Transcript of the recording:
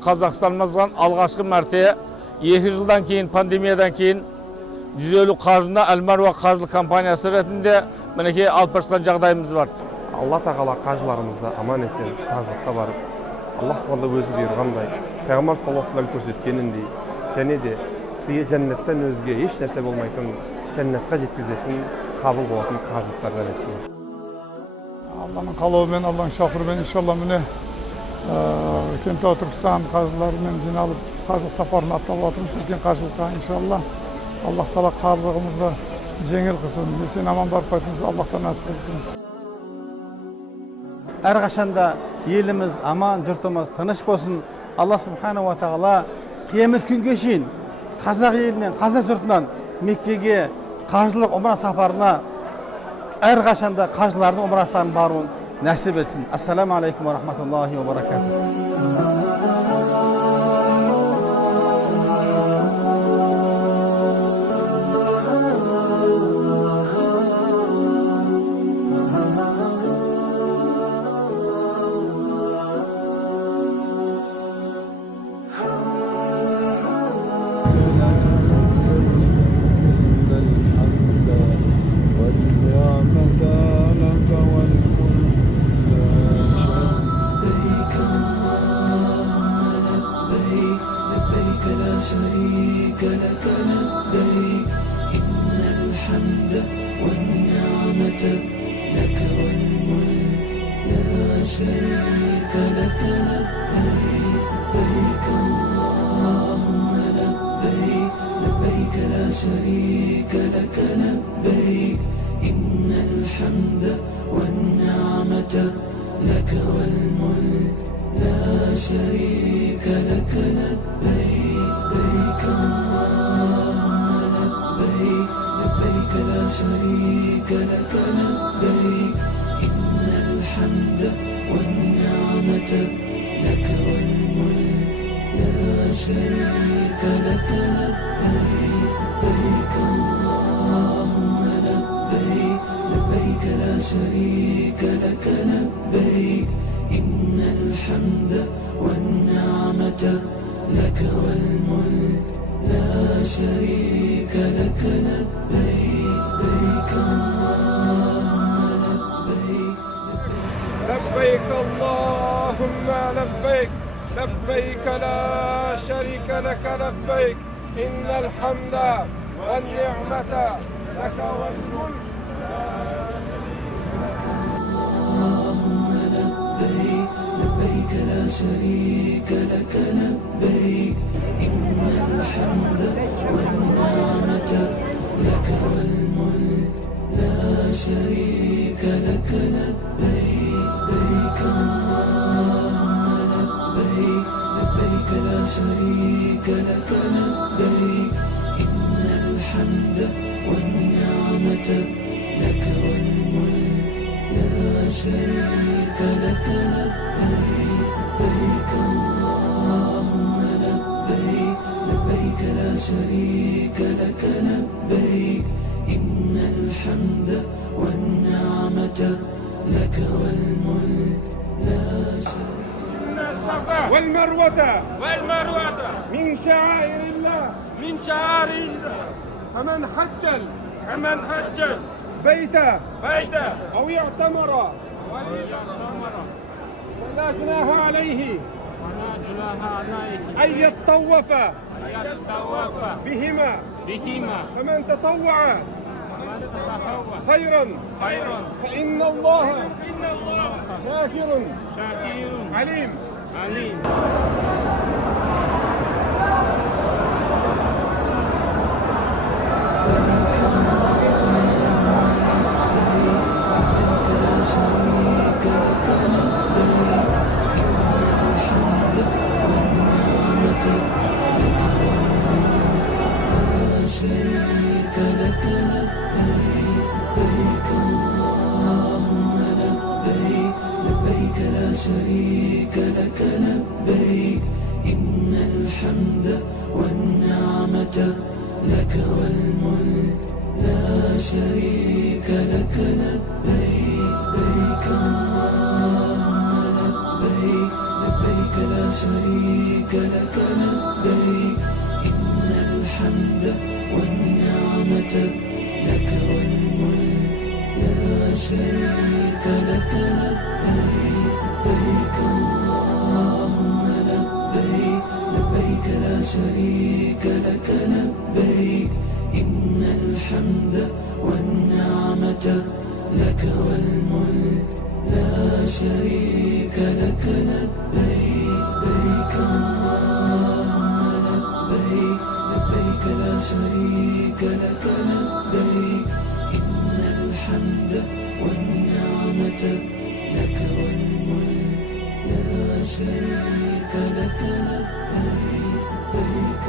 Қазақстанымыздан алғашқы мәрте 2 жылдан кейін, пандемиядан кейін 150 қаржына Әл-Маруа қаржылық компаниясы ретінде мінекей алып барысқан жағдайымыз бар. Алла тағала қажыларымызды аман есен қажылыққа барып, Алла Субхану өзі бұйырғандай, Пайғамбар саллаллаху алейхи ва саллям көрсеткеніндей, және де сыйы жәннаттан өзге еш нәрсе болмайтын жәннатқа жеткізетін қабыл болатын қажылықтардан етсін. Allah'ın қалауымен, Allah'ın шақыруымен иншалла міне Кентау Түркістан қажыларымен жиналып қажылық сапарына аттанып отырмыз. Үлкен қажылыққа иншалла. Аллах тағала қажылығымызды жеңіл қылсын. Есен аман барып қайтуымызды Аллахтан нәсіп қылсын. Әрқашанда еліміз аман, жұртымыз тыныш болсын. Алла Субхану ва тағала қиямет күнге шейін қазақ елінен, қазақ жұртынан Меккеге қажылық умра сапарына әрқашанда қажылардың умрашыларын баруын нәсіп етсін. Ассаламу алейкум ва рахматуллахи ва баракатух. شريك لك لبيك إن الحمد والنعمة لك والملك لا شريك لك لبيك لبيك اللهم لبيك لبيك لا شريك لك لبيك إن الحمد والنعمة لك والملك لا شريك لك لبيك لبيك اللهم لبيك لبيك لا شريك لك لبيك إن الحمد والنعمة لك والملك لا شريك لك لبيك لبيك اللهم لبيك لبيك لا شريك لك لبيك إن الحمد والنعمة لك والملك لا شريك لك لبيك لبيك اللهم لبيك لبيك اللهم لبيك لبيك لا شريك لك لبيك إن الحمد والنعمة لك والملك لبيك لا شريك لك لبيك إن الحمد والنعمة لك والملك لا شريك لك لبيك لبيك اللهم لبيك لبيك لا شريك لك لبيك إن الحمد والنعمة لك والملك لا شريك لك لبيك لبيك اللهم لبيك لبيك لا شريك لك لبيك إن الحمد والنعمة لك والملك لا شريك الصفا والمروة من شعائر الله فمن حج بيته أو يعتمر فلا جناح عليه أن يطوف بهما فمن تطوع خيرا فإن الله شاكر عليم شريك لك لبيك إن الحمد والنعمة لك والملك لا شريك لك لبيك لبيك اللهم لبيك لبيك لبيك لا شريك لك لبيك إن الحمد والنعمة لك والملك لا شريك لك لبيك لبيك اللهم لبيك لبيك لا شريك لك لبيك إن الحمد والنعمة لك والملك لا شريك لك لبيك لبيك اللهم لبيك لبيك لا شريك لك لبيك إن الحمد والنعمة لك والملك لا شريك لك لبيك لبيك